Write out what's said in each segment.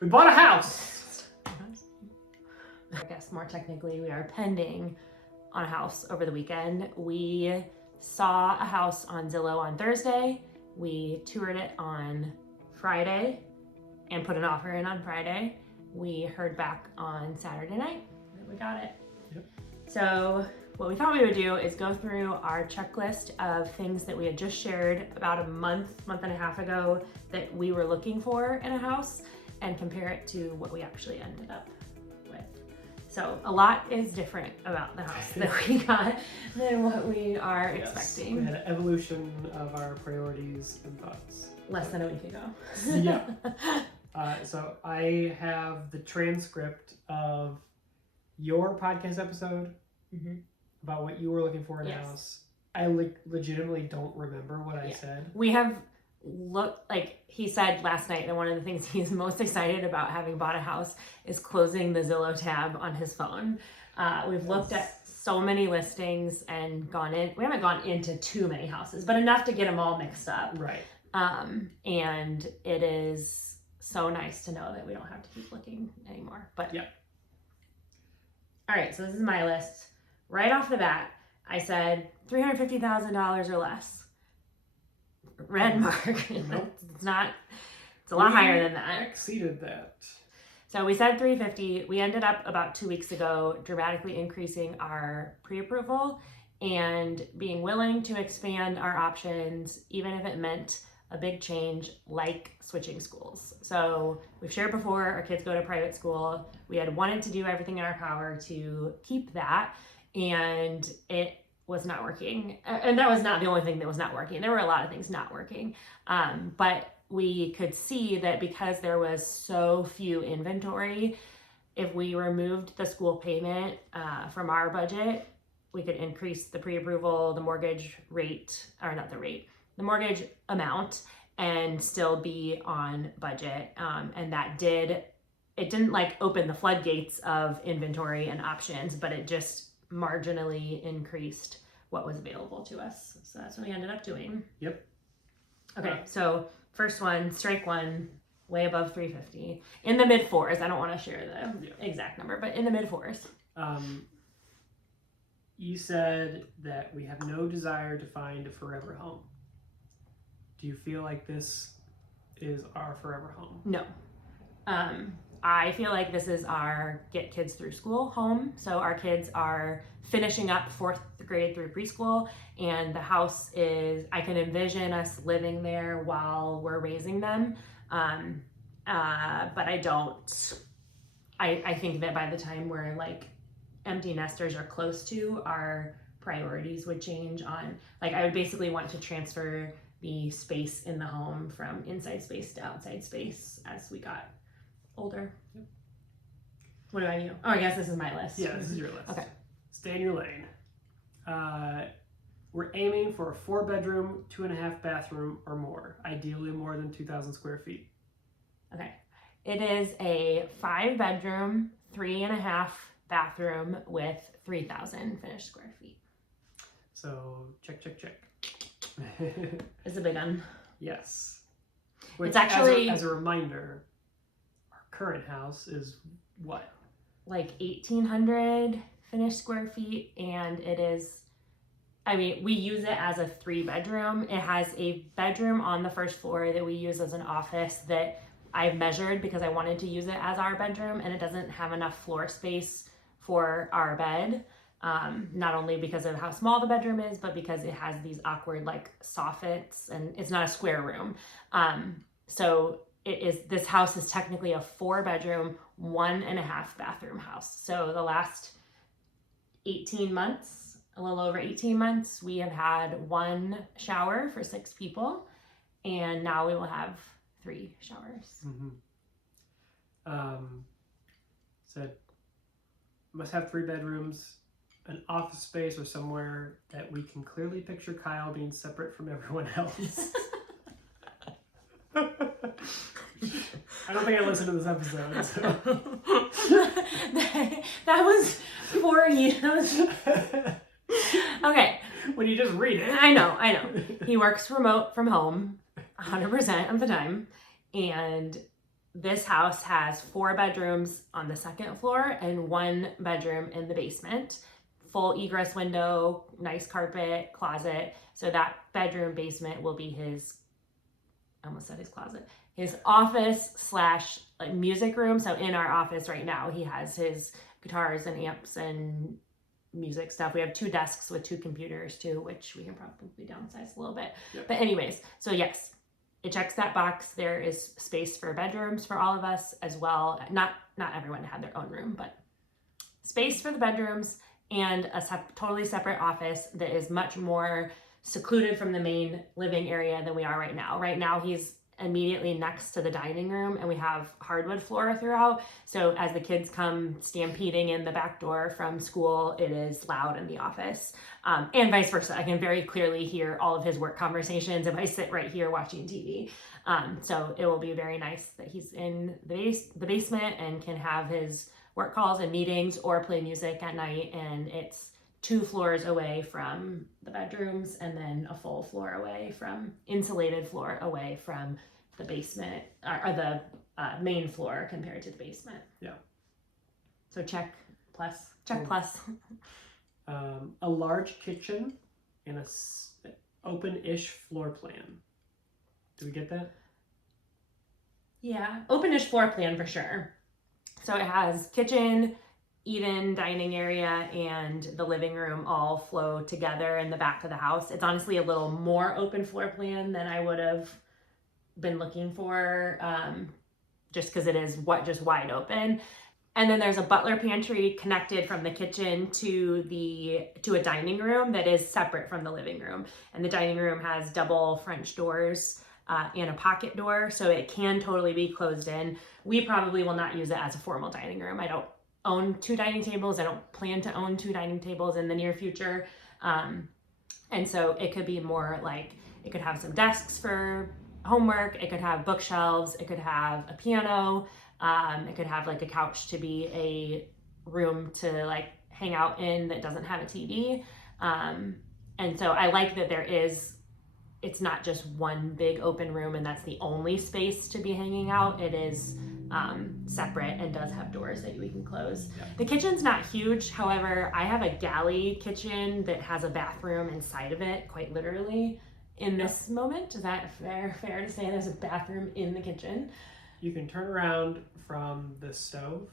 We bought a house. I guess more technically, we are pending on a house over the weekend. We saw a house on Zillow on Thursday. We toured it on Friday and put an offer in on Friday. We heard back on Saturday night that we got it. Yep. So what we thought we would do is go through our checklist of things that we had just shared about a month and a half ago that we were looking for in a house and compare it to what we actually ended up with. So a lot is different about the house that we got than what we are expecting. We had an evolution of our priorities and thoughts. Less than a week ago. Yeah. So I have the transcript of your podcast episode about what you were looking for in a house. I legitimately don't remember what I said. We have looked, like he said last night, that one of the things he's most excited about having bought a house is closing the Zillow tab on his phone. We've looked at so many listings and gone in. We haven't gone into too many houses, but enough to get them all mixed up. Right. And it is so nice to know that we don't have to keep looking anymore. But yeah. All right, so this is my list. Right off the bat, I said $350,000 or less. Red mark. Nope. It's a lot higher than that. Exceeded that. So we said 350. We ended up about 2 weeks ago dramatically increasing our pre-approval and being willing to expand our options, even if it meant a big change like switching schools. So we've shared before, our kids go to private school. We had wanted to do everything in our power to keep that, and it was not working. And that was not the only thing that was not working. There were a lot of things not working. But we could see that because there was so few inventory, if we removed the school payment from our budget, we could increase the pre-approval, the mortgage rate, or not the rate, the mortgage amount, and still be on budget. And that didn't like open the floodgates of inventory and options, but it just marginally increased what was available to us. So that's what we ended up doing. Yep. Okay, so first one, strike one, way above 350. In the mid fours. I don't want to share the exact number, but in the mid fours. You said that we have no desire to find a forever home. Do you feel like this is our forever home? No. I feel like this is our get kids through school home. So our kids are finishing up 4th grade through preschool, and the house is, I can envision us living there while we're raising them. But I think that by the time we're like empty nesters are close to, our priorities would change on, like, I would basically want to transfer the space in the home from inside space to outside space as we got older. Yep. What about you? Oh, I guess this is my list. Yeah, this is your list. Okay. Stay in your lane. We're aiming for a 4-bedroom, 2.5 bathroom or more, ideally more than 2,000 square feet. Okay. It is a 5-bedroom, 3.5 bathroom with 3,000 finished square feet. So check. It's a big one. Yes. Which, it's actually, as a reminder, our current house is what? Like 1,800 finished square feet, and it is, I mean, we use it as a 3-bedroom. It has a bedroom on the first floor that we use as an office that I measured because I wanted to use it as our bedroom, and it doesn't have enough floor space for our bed. Not only because of how small the bedroom is, but because it has these awkward like soffits, and it's not a square room. So this house is technically a 4-bedroom, 1.5 bathroom house. So the last 18 months, a little over 18 months, we have had 1 shower for 6 people, and now we will have 3 showers. Said must have 3 bedrooms, an office space or somewhere that we can clearly picture Kyle being separate from everyone else. I don't think I listened to this episode. So. that was for you. Okay. When you just read it. I know. He works remote from home 100% of the time. And this house has 4 bedrooms on the second floor and 1 bedroom in the basement. Full egress window, nice carpet, closet. So that bedroom basement will be his, I almost said his closet, his office slash like music room. So in our office right now, he has his guitars and amps and music stuff. We have 2 desks with 2 computers too, which we can probably downsize a little bit. Yep. But anyways, so yes, it checks that box. There is space for bedrooms for all of us as well. Not everyone had their own room, but space for the bedrooms and a totally separate office that is much more secluded from the main living area than we are right now. Right now, he's immediately next to the dining room and we have hardwood floor throughout. So as the kids come stampeding in the back door from school, it is loud in the office, and vice versa. I can very clearly hear all of his work conversations if I sit right here watching TV. So it will be very nice that he's in the basement and can have his work calls and meetings or play music at night. And it's 2 floors away from the bedrooms and then a full floor away from, insulated floor away from the basement or the main floor compared to the basement. Yeah. So check plus. A large kitchen and a open-ish floor plan. Do we get that? Yeah, open-ish floor plan for sure. So it has kitchen, eat-in dining area, and the living room all flow together in the back of the house. It's honestly a little more open floor plan than I would have been looking for, just because it is just wide open. And then there's a butler pantry connected from the kitchen to a dining room that is separate from the living room. And the dining room has double French doors and a pocket door, so it can totally be closed in. We probably will not use it as a formal dining room. I don't own 2 dining tables. I don't plan to own 2 dining tables in the near future. And so it could be more like, it could have some desks for homework. It could have bookshelves. It could have a piano. It could have like a couch to be a room to like hang out in that doesn't have a TV. And so I like that it's not just one big open room and that's the only space to be hanging out. It is separate and does have doors that we can close. Yeah. The kitchen's not huge. However, I have a galley kitchen that has a bathroom inside of it, quite literally, in this moment. Is that fair to say there's a bathroom in the kitchen? You can turn around from the stove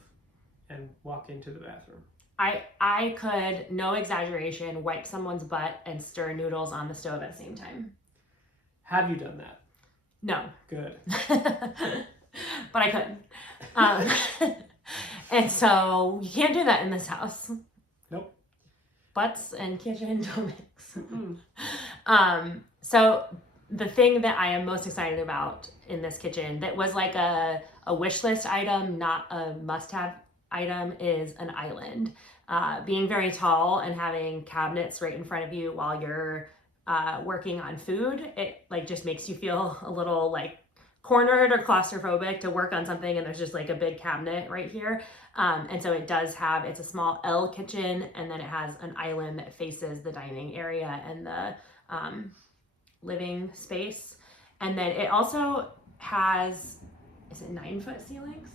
and walk into the bathroom. I could, no exaggeration, wipe someone's butt and stir noodles on the stove at the same time. Have you done that? No. Good. But I could. And so you can't do that in this house. Nope. Butts and kitchen don't mix. So the thing that I am most excited about in this kitchen that was like a wish list item, not a must-have item, is an island. Being very tall and having cabinets right in front of you while you're working on food, it like just makes you feel a little like cornered or claustrophobic to work on something and there's just like a big cabinet right here. And so it's a small L kitchen, and then it has an island that faces the dining area and the living space. And then it also has, is it 9-foot ceilings?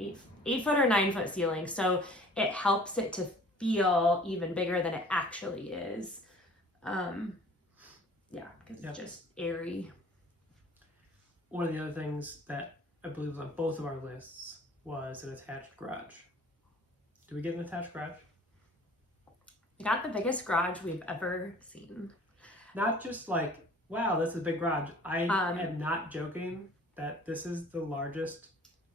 8-foot or 9-foot ceilings. So it helps it to feel even bigger than it actually is. Because it's just airy. One of the other things that I believe was on both of our lists was an attached garage. Do we get an attached garage? We got the biggest garage we've ever seen. Not just like, wow, this is a big garage. I am not joking that this is the largest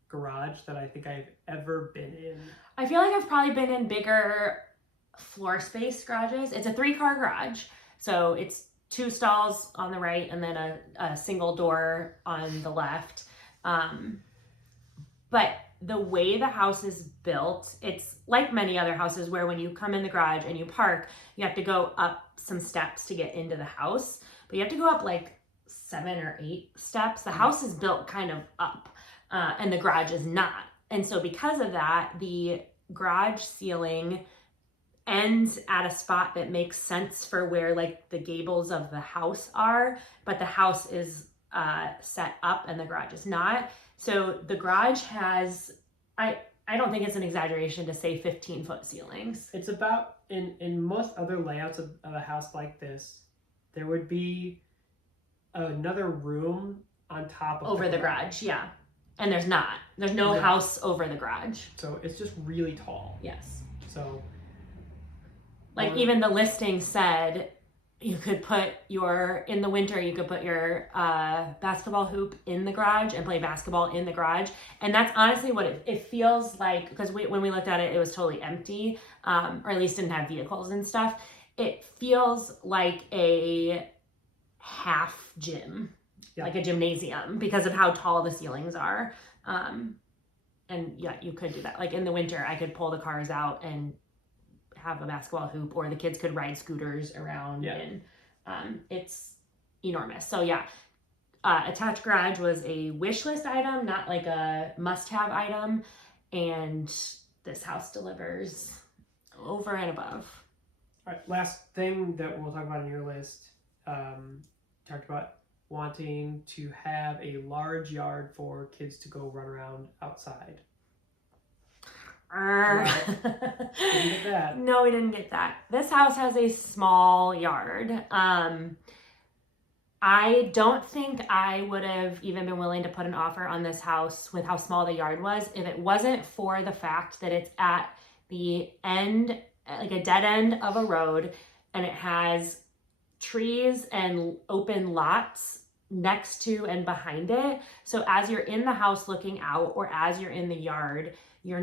garage that I think I've ever been in. I feel like I've probably been in bigger floor space garages. It's a 3-car garage. So it's 2 stalls on the right and then a single door on the left. But the way the house is built, it's like many other houses where when you come in the garage and you park, you have to go up some steps to get into the house. But you have to go up like 7 or 8 steps. The house is built kind of up, and the garage is not. And so because of that, the garage ceiling ends at a spot that makes sense for where like the gables of the house are, but the house is set up and the garage is not. So the garage has, I don't think it's an exaggeration to say 15-foot ceilings. It's about, in most other layouts of a house like this, there would be another room on top of over the garage. Yeah. And there's not. There's no house over the garage. So it's just really tall. Yes. So like even the listing said you could put in the winter, you could put your basketball hoop in the garage and play basketball in the garage. And that's honestly what it feels like, because when we looked at it, it was totally empty, or at least didn't have vehicles and stuff. It feels like a half gym, like a gymnasium, because of how tall the ceilings are. And yeah, you could do that. Like in the winter, I could pull the cars out and have a basketball hoop, or the kids could ride scooters around, and it's enormous. So yeah, attached garage was a wish list item, not like a must-have item, and this house delivers over and above. All right, last thing that we'll talk about on your list, talked about wanting to have a large yard for kids to go run around outside. Didn't get that. No, we didn't get that. This house has a small yard. I don't think I would have even been willing to put an offer on this house with how small the yard was if it wasn't for the fact that it's at the end, like a dead end of a road, and it has trees and open lots next to and behind it. So as you're in the house looking out, or as you're in the yard, you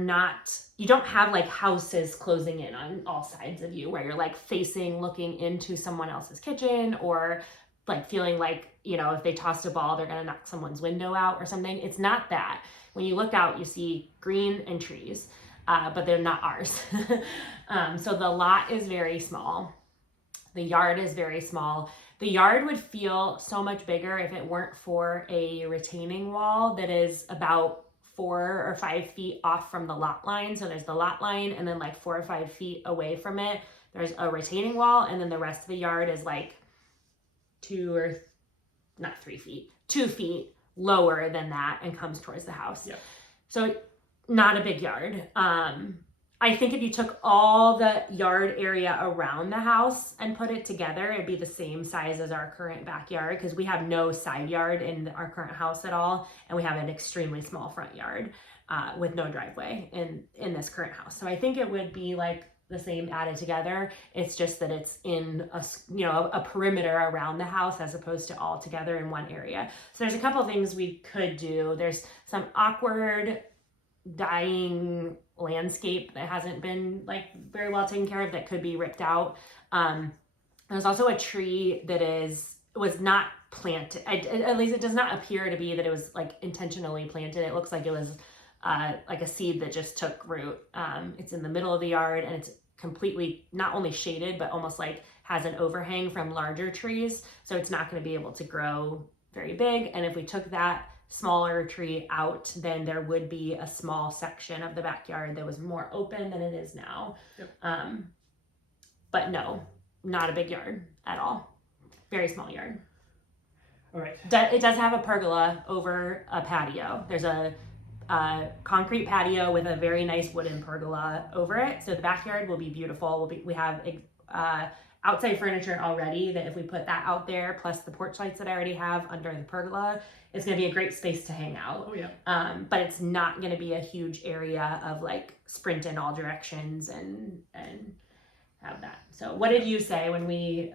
don't have like houses closing in on all sides of you where you're like looking into someone else's kitchen, or like feeling like, if they tossed a ball, they're gonna knock someone's window out or something. It's not that. When you look out, you see green and trees, but they're not ours. So the lot is very small. The yard is very small. The yard would feel so much bigger if it weren't for a retaining wall that is about 4 or 5 feet off from the lot line. So there's the lot line, and then like 4 or 5 feet away from it, there's a retaining wall, and then the rest of the yard is like 2 feet lower than that and comes towards the house. Yep. So not a big yard. I think if you took all the yard area around the house and put it together, it'd be the same size as our current backyard, because we have no side yard in our current house at all, and we have an extremely small front yard with no driveway in this current house. So I think it would be like the same added together. It's just that it's in a perimeter around the house as opposed to all together in one area. So there's a couple things we could do. There's some awkward dying landscape that hasn't been like very well taken care of that could be ripped out. There's also a tree that was not planted. At least it does not appear to be that it was like intentionally planted. It looks like it was like a seed that just took root. It's in the middle of the yard, and it's completely not only shaded, but almost like has an overhang from larger trees. So it's not going to be able to grow very big. And if we took that smaller tree out, then there would be a small section of the backyard that was more open than it is now. Yep. But no, not a big yard at all. Very small yard. All right. It does have a pergola over a patio. There's a concrete patio with a very nice wooden pergola over it. So the backyard will be beautiful. We have outside furniture already that if we put that out there, plus the porch lights that I already have under the pergola, it's going to be a great space to hang out. Oh yeah. But it's not going to be a huge area of like sprint in all directions and have that. So what did you say when we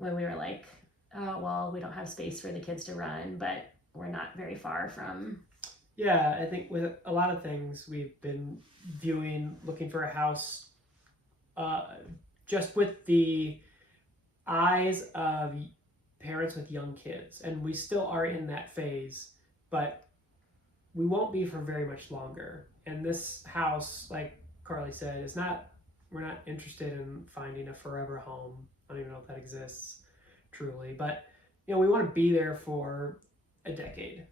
were like, oh, well, we don't have space for the kids to run, but we're not very far from... Yeah, I think with a lot of things we've been looking for a house just with the eyes of parents with young kids. And we still are in that phase, but we won't be for very much longer. And this house, like Carly said, we're not interested in finding a forever home. I don't even know if that exists truly, but we want to be there for a decade.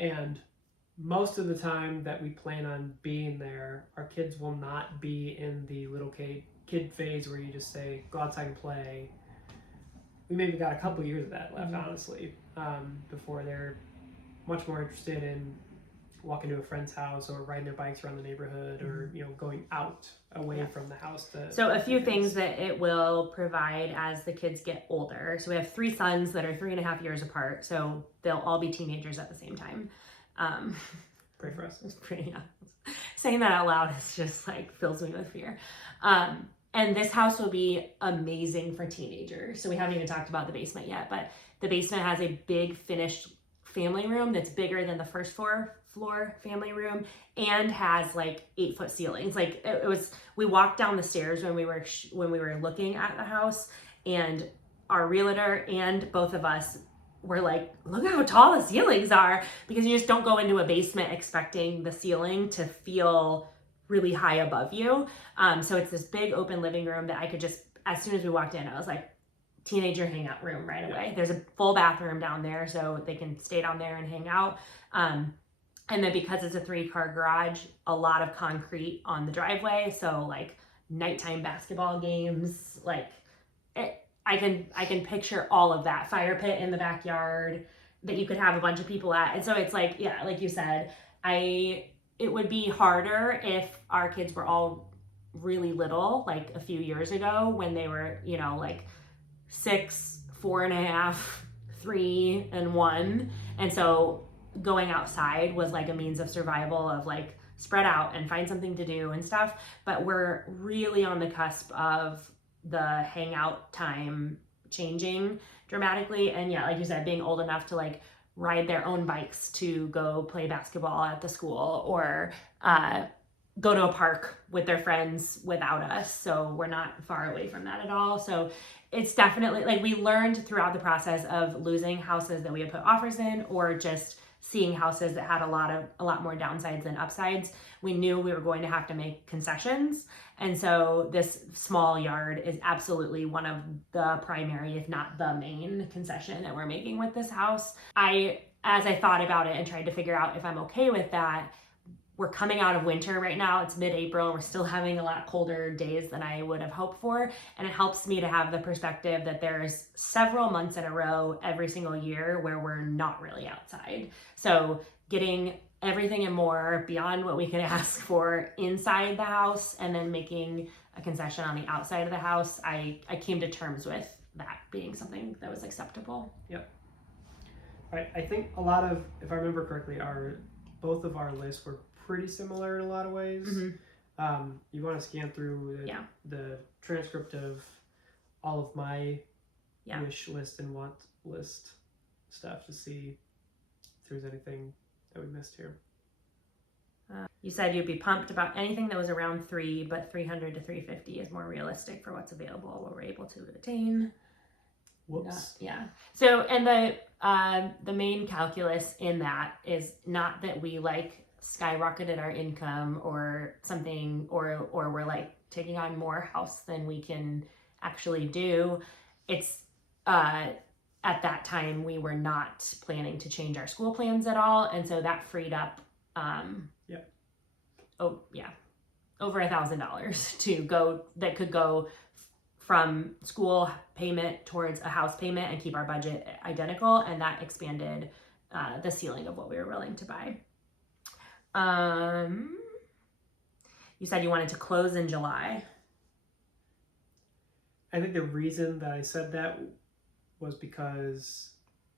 And most of the time that we plan on being there, our kids will not be in the little kid phase where you just say, go outside and play. We maybe got a couple years of that left, honestly, before they're much more interested in walking to a friend's house or riding their bikes around the neighborhood or, going out away from the house. So a few things that it will provide as the kids get older. So we have 3 sons that are 3.5 years apart. So they'll all be teenagers at the same time. Pray for us. Saying that out loud is just like fills me with fear. And this house will be amazing for teenagers. So we haven't even talked about the basement yet, but the basement has a big finished family room that's bigger than the first floor family room and has like 8-foot ceilings. Like it was, we walked down the stairs when we were looking at the house, and our realtor and both of us were like, look how tall the ceilings are, because you just don't go into a basement expecting the ceiling to feel really high above you. So it's this big open living room that I could just, as soon as we walked in, I was like, teenager hangout room right away. There's a full bathroom down there, so they can stay down there and hang out. And then because it's a 3-car garage, a lot of concrete on the driveway. So like nighttime basketball games, like I can picture all of that. Fire pit in the backyard that you could have a bunch of people at. And so it's like, yeah, like you said, it would be harder if our kids were all really little, like a few years ago when they were, like 6, 4.5, 3, and 1. And so going outside was like a means of survival, of like spread out and find something to do and stuff. But we're really on the cusp of the hangout time changing dramatically. And yeah, like you said, being old enough to like ride their own bikes to go play basketball at the school, or go to a park with their friends without us. So we're not far away from that at all. So it's definitely like we learned throughout the process of losing houses that we had put offers in, or just seeing houses that had a lot more downsides than upsides. We knew we were going to have to make concessions. And so this small yard is absolutely one of the primary, if not the main concession that we're making with this house. As I thought about it and tried to figure out if I'm okay with that, we're coming out of winter right now. It's mid-April. We're still having a lot colder days than I would have hoped for. And it helps me to have the perspective that there's several months in a row every single year where we're not really outside. So getting everything and more beyond what we could ask for inside the house, and then making a concession on the outside of the house, I came to terms with that being something that was acceptable. Yep. Right. I think a lot of, if I remember correctly, both of our lists were pretty similar in a lot of ways. Mm-hmm. You want to scan through the transcript of all of my wish list and want list stuff to see if there's anything that we missed here. You said you'd be pumped about anything that was around 3, but 300 to 350 is more realistic for what's available, what we're able to attain. Whoops. Yeah. So, and the main calculus in that is not that we like skyrocketed our income or something, or we're like taking on more house than we can actually do. It's at that time we were not planning to change our school plans at all, and so that freed up over $1,000 to go, that could go from school payment towards a house payment and keep our budget identical, and that expanded the ceiling of what we were willing to buy. You said you wanted to close in July. I think the reason that I said that was because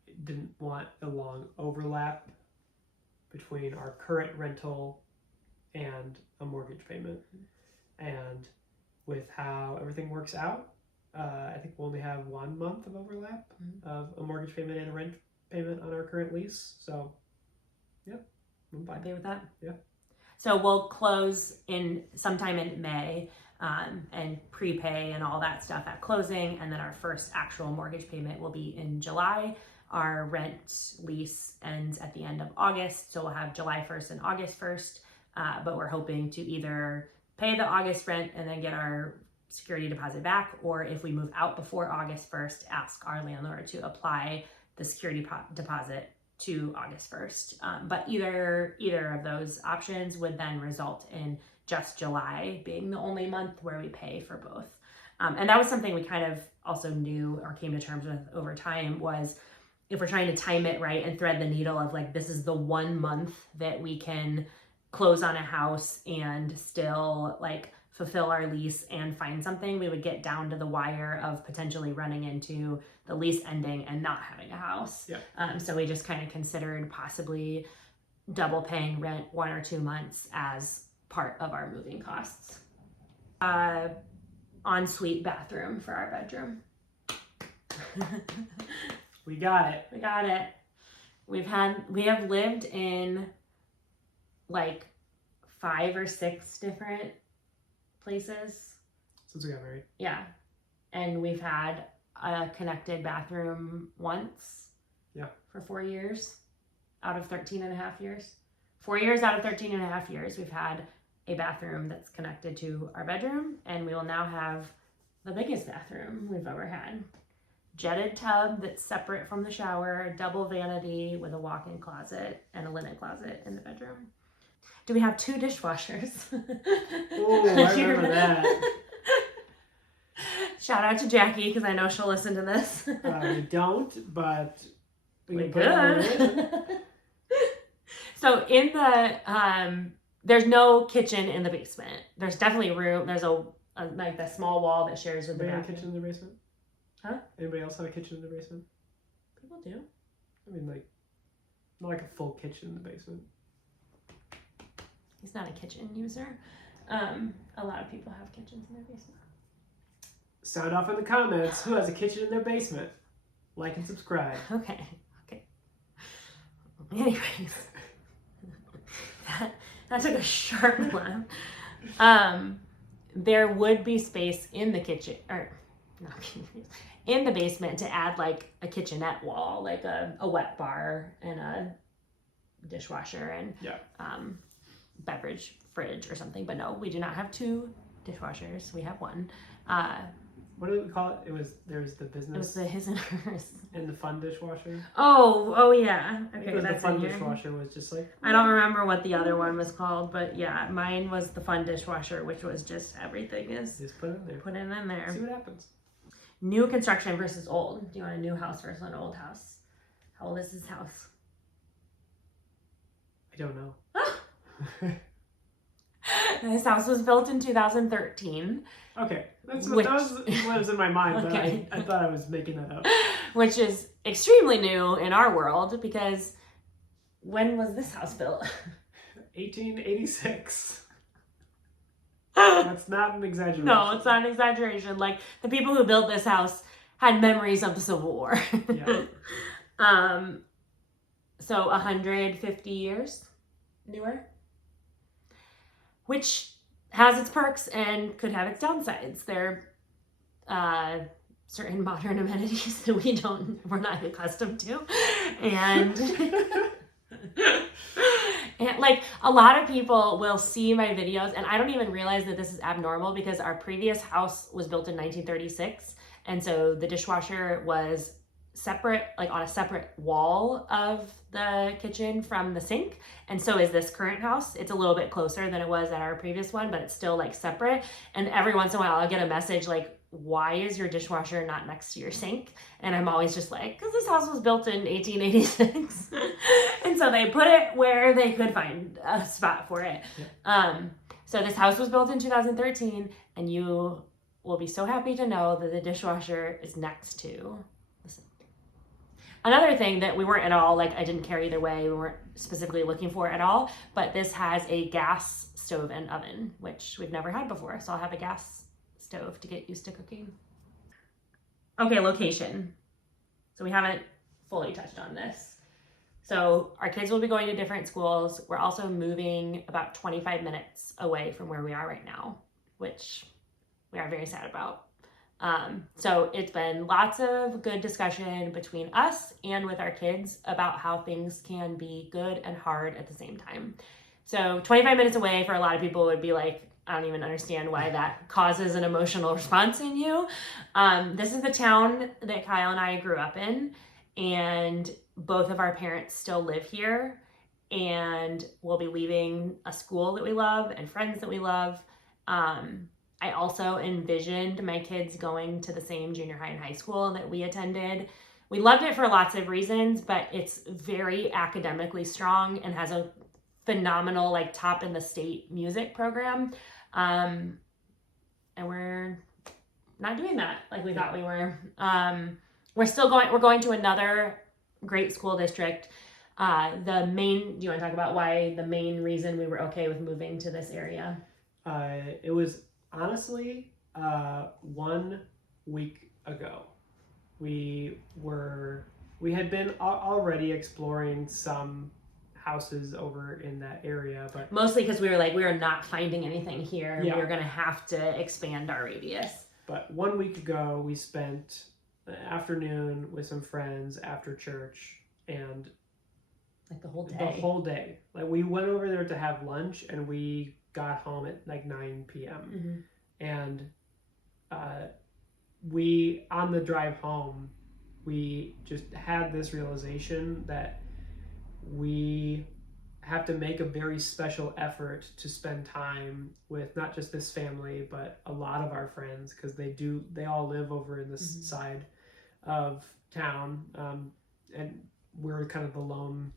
I didn't want a long overlap between our current rental and a mortgage payment. And with how everything works out, I think we'll only have 1 month of overlap of a mortgage payment and a rent payment on our current lease. So, yep, I'm fine. Okay with that? Yeah. So we'll close in sometime in May, and prepay and all that stuff at closing, and then our first actual mortgage payment will be in July. Our rent lease ends at the end of August, so we'll have July 1st and August 1st, but we're hoping to either pay the August rent and then get our security deposit back, or if we move out before August 1st, ask our landlord to apply the security deposit to August 1st. But either of those options would then result in just July being the only month where we pay for both. And that was something we kind of also knew or came to terms with over time, was if we're trying to time it right and thread the needle of like, this is the 1 month that we can close on a house and still like fulfill our lease and find something, we would get down to the wire of potentially running into the lease ending and not having a house. Yeah. So we just kind of considered possibly double paying rent 1 or 2 months as part of our moving costs. Ensuite bathroom for our bedroom. We got it. We got it. We have lived in like 5 or 6 different places since we got married. Yeah. And we've had a connected bathroom once. Yeah. For 4 years out of 13 and a half years. 4 years out of 13 and a half years, we've had a bathroom that's connected to our bedroom, and we will now have the biggest bathroom we've ever had. Jetted tub that's separate from the shower, double vanity with a walk-in closet and a linen closet in the bedroom. Do we have 2 dishwashers? Oh, I remember that. Shout out to Jackie, because I know she'll listen to this. We don't, but we could. So in the, there's no kitchen in the basement. There's definitely room. There's a like that small wall that shares with the bathroom. Anybody have a kitchen in the basement? Huh? Anybody else have a kitchen in the basement? People do. I mean, like, not like a full kitchen in the basement. He's not a kitchen user. A lot of people have kitchens in their basement. Sound off in the comments. Who has a kitchen in their basement? Like and subscribe. Okay. Anyways, that took a sharp left. There would be space in the kitchen, or not in the basement, to add like a kitchenette wall, like a wet bar and a dishwasher and beverage fridge or something. But no, we do not have 2 dishwashers. We have 1. What did we call it? There was the business. It was the his and hers. And the fun dishwasher. Oh yeah. Okay, because that's the fun in here. dishwasher was just like. I don't remember what the other one was called, but yeah, mine was the fun dishwasher, which was just everything is just put it in there. Put it in there. See what happens. New construction versus old. Do you want a new house versus an old house? How old is this house? I don't know. This house was built in 2013. Okay, that was what was in my mind, Okay. but I thought I was making that up. Which is extremely new in our world, because when was this house built? 1886. That's not an exaggeration. No, it's not an exaggeration. Like, the people who built this house had memories of the Civil War. Yeah. So 150 years newer, which has its perks and could have its downsides. There are certain modern amenities that we're not accustomed to. And like, a lot of people will see my videos, and I don't even realize that this is abnormal, because our previous house was built in 1936. And so the dishwasher was separate, like on a separate wall of the kitchen from the sink. And so is this current house. It's a little bit closer than it was at our previous one, but it's still like separate. And every once in a while I'll get a message like, why is your dishwasher not next to your sink? And I'm always just like, because this house was built in 1886. And so they put it where they could find a spot for it. Yeah. So this house was built in 2013, and you will be so happy to know that the dishwasher is next to the sink. Another thing that we weren't at all, like, I didn't care either way, we weren't specifically looking for at all, but this has a gas stove and oven, which we've never had before. So I'll have a gas stove to get used to cooking. Okay, location. So we haven't fully touched on this. So our kids will be going to different schools. We're also moving about 25 minutes away from where we are right now, which we are very sad about. So it's been lots of good discussion between us and with our kids about how things can be good and hard at the same time. So 25 minutes away for a lot of people would be like, I don't even understand why that causes an emotional response in you. This is the town that Kyle and I grew up in, and both of our parents still live here, and we'll be leaving a school that we love and friends that we love. I also envisioned my kids going to the same junior high and high school that we attended, we loved it for lots of reasons, but it's very academically strong and has a phenomenal, like, top in the state music program. And we're not doing that like we thought we were. We're going to another great school district. Do you want to talk about why the main reason we were okay with moving to this area? It was honestly 1 week ago. We had been already exploring some houses over in that area, but mostly because we were not finding anything here. Yeah. We were going to have to expand our radius. But 1 week ago, we spent the afternoon with some friends after church, and like the whole day. Like, we went over there to have lunch, and we got home at like 9 p.m. Mm-hmm. And we, on the drive home, we just had this realization that we have to make a very special effort to spend time with not just this family, but a lot of our friends, because they all live over in this side of town, and we're kind of the lone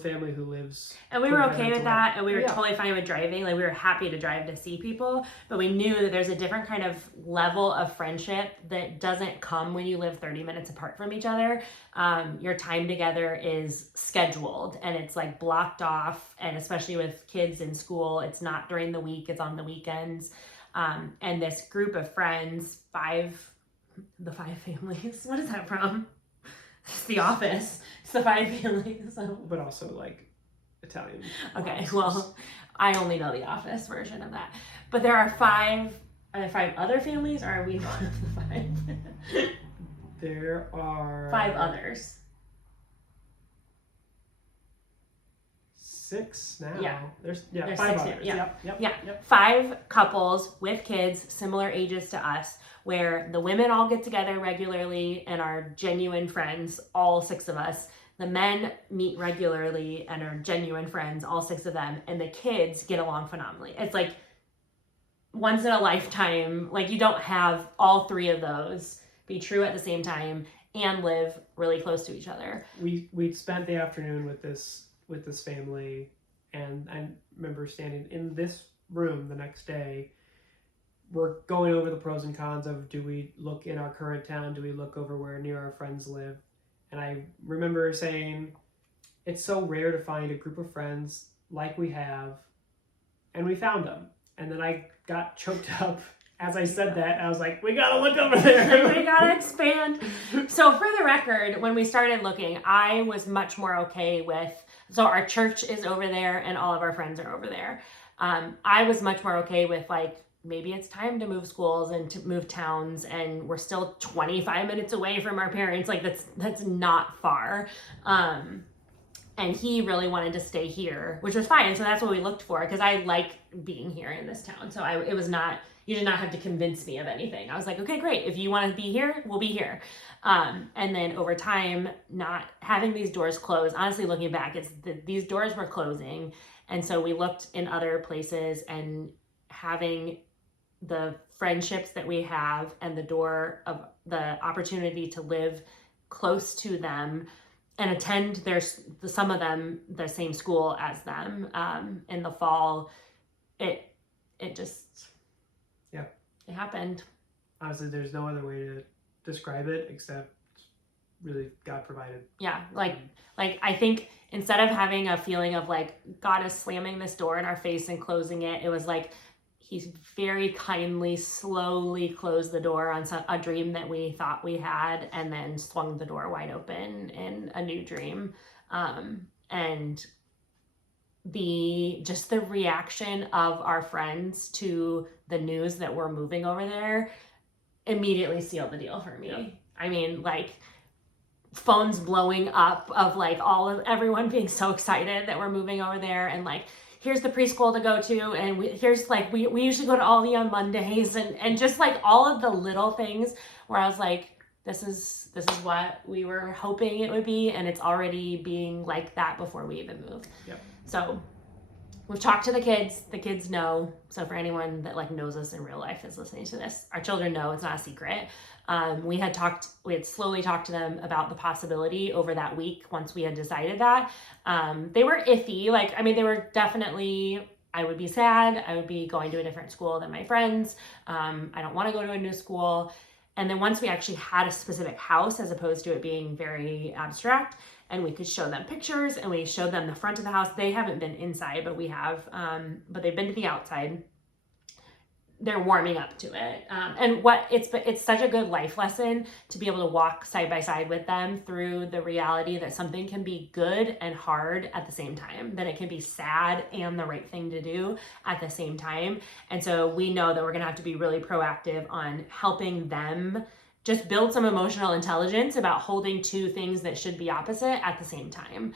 family who lives. And we were okay with that, and we were totally fine with driving. Like, we were happy to drive to see people, but we knew that there's a different kind of level of friendship that doesn't come when you live 30 minutes apart from each other. Your time together is scheduled, and it's like blocked off, and especially with kids in school, it's not during the week, it's on the weekends. And this group of friends, the 5 families, what is that from? It's The Office. It's the 5 families. So. But also like Italian. Okay, offices. well, I only know The Office version of that. But there are 5. Are there 5 other families, or are we one of the 5? There are 5 others. 6 now. Yeah. There's 5 5 others. others. Yep. 5 couples with kids, similar ages to us, where the women all get together regularly and are genuine friends, all 6 of us. The men meet regularly and are genuine friends, all 6 of them. And the kids get along phenomenally. It's like once in a lifetime. Like, you don't have all 3 of those be true at the same time and live really close to each other. We spent the afternoon with this family, and I remember standing in this room the next day. We're going over the pros and cons of, do we look in our current town? Do we look over where near our friends live? And I remember saying, it's so rare to find a group of friends like we have, and we found them. And then I got choked up as I said that. I was like, we gotta look over there. We gotta expand. So for the record, when we started looking, I was much more okay with, so our church is over there and all of our friends are over there. I was much more okay with, like, maybe it's time to move schools and to move towns, and we're still 25 minutes away from our parents. Like, that's not far. And he really wanted to stay here, which was fine. So that's what we looked for, because I like being here in this town. So you did not have to convince me of anything. I was like, okay, great. If you want to be here, we'll be here. And then over time, not having these doors closed, honestly, looking back, these doors were closing. And so we looked in other places, and having the friendships that we have and the opportunity to live close to them and attend some of them the same school as them in the fall, it happened. Honestly, there's no other way to describe it except really God provided. Yeah, like I think instead of having a feeling of like God is slamming this door in our face and closing it, it was like He's very kindly, slowly closed the door on a dream that we thought we had, and then swung the door wide open in a new dream. And the reaction of our friends to the news that we're moving over there immediately sealed the deal for me. Yeah. I mean, like, phones blowing up of like everyone being so excited that we're moving over there, and like, here's the preschool to go to, and we usually go to Aldi on Mondays, and just like all of the little things where I was like, this is what we were hoping it would be, and it's already being like that before we even moved. Yep. So we've talked to the kids. The kids know. So for anyone that like knows us in real life is listening to this, our children know, it's not a secret. We had slowly talked to them about the possibility over that week once we had decided that. They were iffy. Like, I mean, they were definitely, I would be sad. I would be going to a different school than my friends. I don't want to go to a new school. And then once we actually had a specific house, as opposed to it being very abstract, and we could show them pictures, and we showed them the front of the house. They haven't been inside, but we have, but they've been to the outside. They're warming up to it. And it's such a good life lesson to be able to walk side by side with them through the reality that something can be good and hard at the same time, that it can be sad and the right thing to do at the same time. And so we know that we're going to have to be really proactive on helping them just build some emotional intelligence about holding two things that should be opposite at the same time.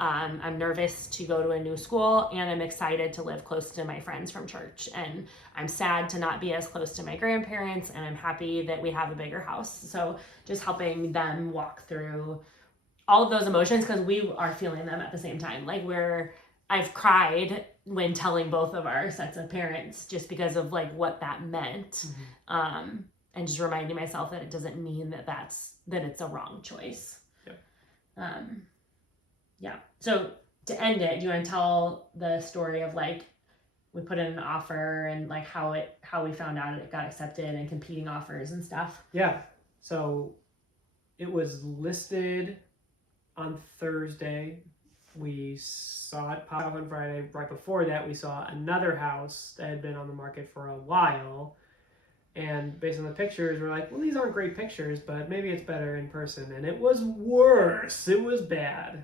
I'm nervous to go to a new school, and I'm excited to live close to my friends from church. And I'm sad to not be as close to my grandparents, and I'm happy that we have a bigger house. So just helping them walk through all of those emotions, because we are feeling them at the same time. Like I've cried when telling both of our sets of parents, just because of like what that meant. Mm-hmm. And just reminding myself that it doesn't mean that it's a wrong choice. Yeah. Yeah. So to end it, do you want to tell the story of like we put in an offer and like how we found out it got accepted and competing offers and stuff? Yeah. So it was listed on Thursday. We saw it pop up on Friday. Right before that, we saw another house that had been on the market for a while. And based on the pictures, we're like, well, these aren't great pictures, but maybe it's better in person. And it was worse. It was bad.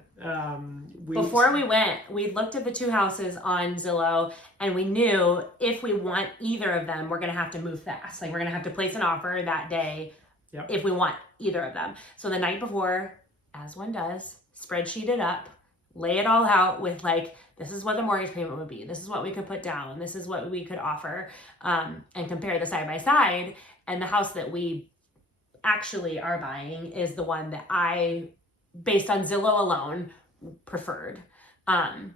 Before we went, we looked at the two houses on Zillow, and we knew if we want either of them, we're going to have to move fast. Like, we're going to have to place an offer that day. Yep. If we want either of them. So the night before, as one does, spreadsheet it up, lay it all out with like, this is what the mortgage payment would be. This is what we could put down. This is what we could offer, and compare the side by side. And the house that we actually are buying is the one that I, based on Zillow alone, preferred. And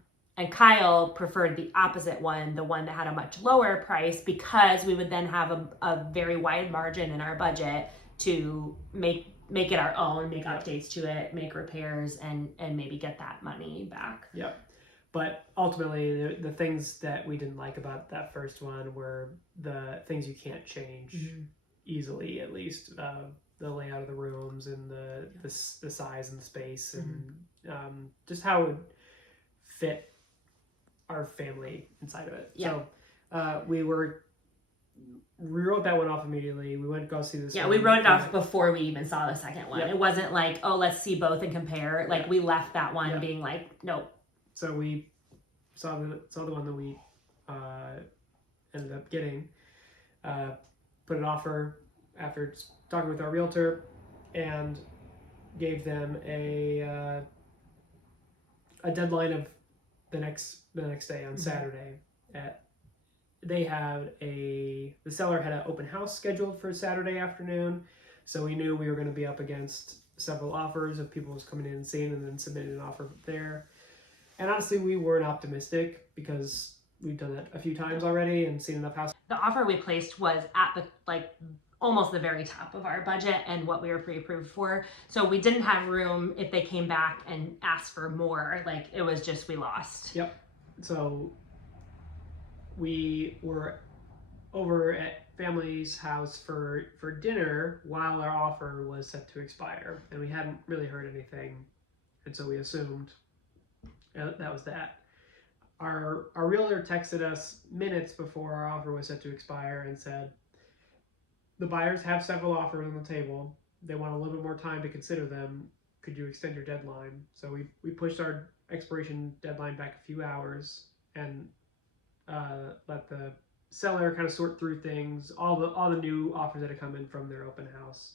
Kyle preferred the opposite one, the one that had a much lower price, because we would then have a very wide margin in our budget to make it our own, make updates to it, make repairs, and maybe get that money back. Yep. But ultimately, the things that we didn't like about that first one were the things you can't change easily, at least. The layout of the rooms and the size and the space and just how it would fit our family inside of it. Yeah. So we wrote that one off immediately. We went to go see this one. We wrote it off before we even saw the second one. Yep. It wasn't like, oh, let's see both and compare. Like, we left that one being like, nope. So we saw the one that we ended up getting, put an offer after talking with our realtor, and gave them a deadline of the next day on Saturday. The seller had an open house scheduled for Saturday afternoon, so we knew we were going to be up against several offers of people who was coming in and seeing and then submitting an offer there. And honestly, we weren't optimistic because we've done that a few times already and seen enough houses. The offer we placed was at almost the very top of our budget and what we were pre-approved for. So we didn't have room if they came back and asked for more. Like, it was just, we lost. Yep. So we were over at family's house for dinner while our offer was set to expire, and we hadn't really heard anything, and so we assumed that was that. Our realtor texted us minutes before our offer was set to expire and said, the buyers have several offers on the table. They want a little bit more time to consider them. Could you extend your deadline? So we pushed our expiration deadline back a few hours and let the seller kind of sort through things, all the new offers that had come in from their open house.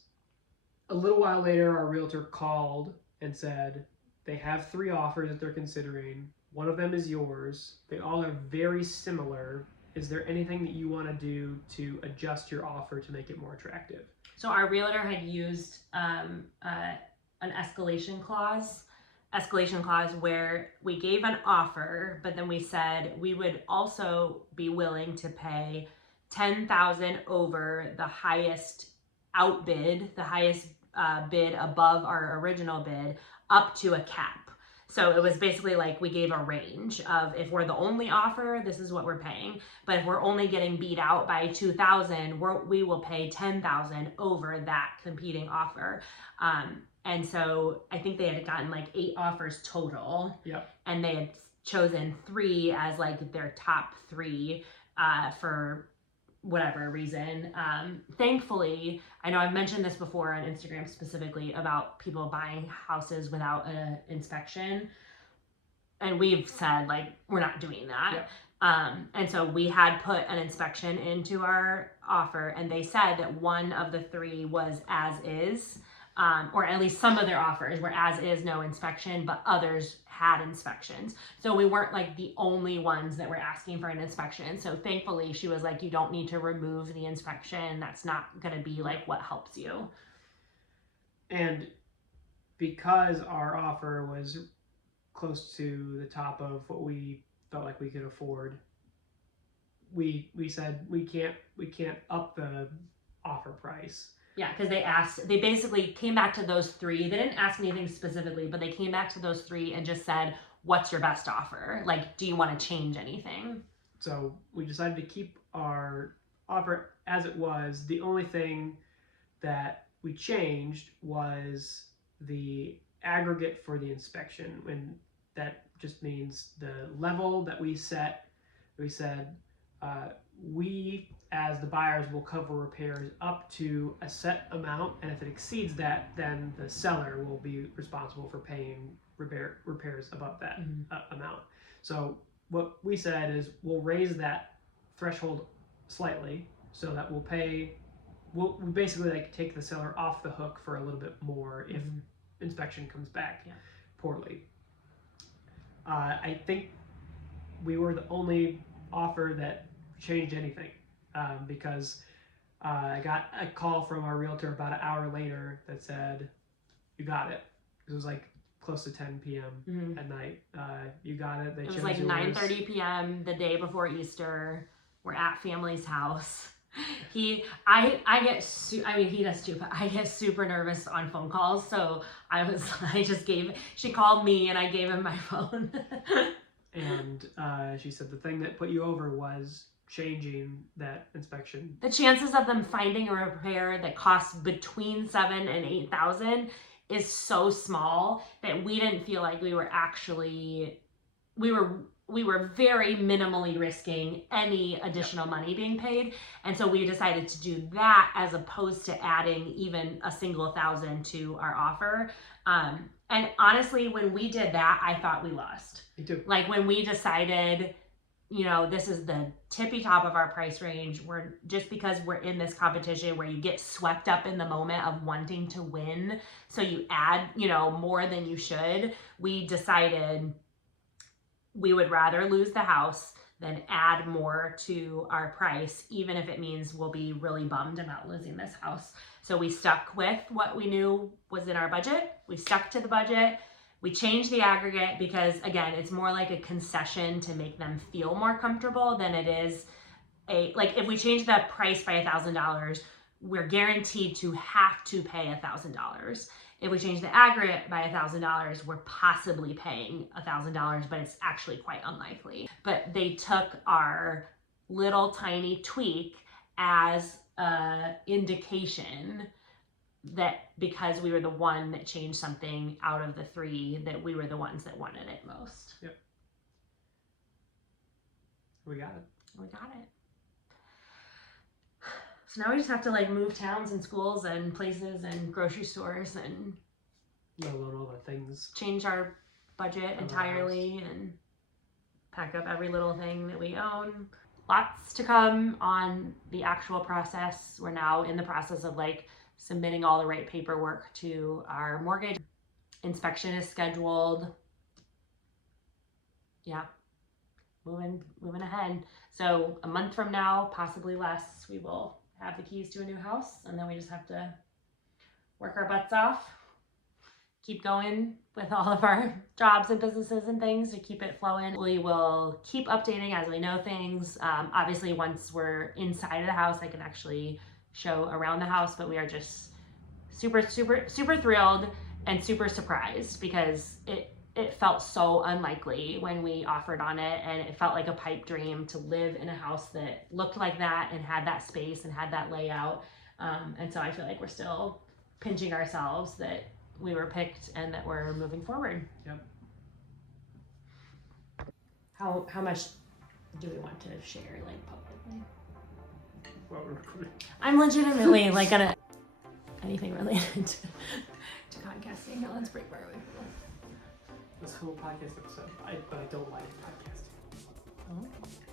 A little while later, our realtor called and said they have 3 offers that they're considering. One of them is yours. They all are very similar. Is there anything that you want to do to adjust your offer to make it more attractive? So our realtor had used an escalation clause escalation clause where we gave an offer, but then we said we would also be willing to pay $10,000 over the highest outbid, the highest bid above our original bid, up to a cap. So it was basically like we gave a range of, if we're the only offer, this is what we're paying. But if we're only getting beat out by $2,000, we will pay $10,000 over that competing offer. And so I think they had gotten like 8 offers total. Yep. And they had chosen 3 as like their top 3 for whatever reason. Thankfully, I know I've mentioned this before on Instagram specifically about people buying houses without an inspection. And we've said like, we're not doing that. Yeah. And so we had put an inspection into our offer, and they said that one of the 3 was as is. Or at least some of their offers were as is, no inspection, but others had inspections. So we weren't like the only ones that were asking for an inspection. So thankfully she was like, you don't need to remove the inspection. That's not going to be like what helps you. And because our offer was close to the top of what we felt like we could afford, we said we can't up the offer price. Yeah, because they basically came back to those 3. They didn't ask anything specifically, but they came back to those 3 and just said, what's your best offer? Like, do you want to change anything? So we decided to keep our offer as it was. The only thing that we changed was the aggregate for the inspection. And that just means the level that we set. We said, we as the buyers will cover repairs up to a set amount, and if it exceeds that, then the seller will be responsible for paying repairs above that amount. So what we said is we'll raise that threshold slightly so that we'll basically like take the seller off the hook for a little bit more if inspection comes back poorly. I think we were the only offer that changed anything, because I got a call from our realtor about an hour later that said, you got it. It was like close to 10 p.m. at night. You got it. It was like 9:30 p.m. the day before Easter. We're at family's house. He does too, but I get super nervous on phone calls. So she called me and I gave him my phone. And she said the thing that put you over was changing that inspection. The chances of them finding a repair that costs between $7,000 and $8,000 is so small that we didn't feel like we were very minimally risking any additional money being paid. And so we decided to do that as opposed to adding even a single $1,000 to our offer. And honestly, when we did that, I thought we lost. Me too. Like when we decided, this is the tippy top of our price range. Just because we're in this competition where you get swept up in the moment of wanting to win, so you add, more than you should. We decided we would rather lose the house than add more to our price, even if it means we'll be really bummed about losing this house. So we stuck with what we knew was in our budget. We stuck to the budget. We changed the aggregate because, again, it's more like a concession to make them feel more comfortable than it is if we change the price by $1,000, we're guaranteed to have to pay $1,000. If we change the aggregate by $1,000, we're possibly paying $1,000, but it's actually quite unlikely. But they took our little tiny tweak as an indication that because we were the one that changed something out of the 3, that we were the ones that wanted it most. Yep. We got it. We got it. So now we just have to move towns and schools and places and grocery stores and let alone all the things. Change our budget entirely and pack up every little thing that we own. Lots to come on the actual process. We're now in the process of submitting all the right paperwork to our mortgage. Inspection is scheduled. Yeah, moving ahead. So a month from now, possibly less, we will have the keys to a new house, and then we just have to work our butts off keep going with all of our jobs and businesses and things to keep it flowing. We will keep updating as we know things. Obviously, once we're inside of the house, I can actually show around the house, but we are just super thrilled and super surprised because it felt so unlikely when we offered on it, and it felt like a pipe dream to live in a house that looked like that and had that space and had that layout. And so I feel like we're still pinching ourselves that we were picked and that we're moving forward. Yep. How much do we want to share, like, publicly? What we're recording. I'm legitimately like gonna anything related to podcasting. Now let's break bar away from This whole podcast episode, but I don't like podcasting. this. Oh.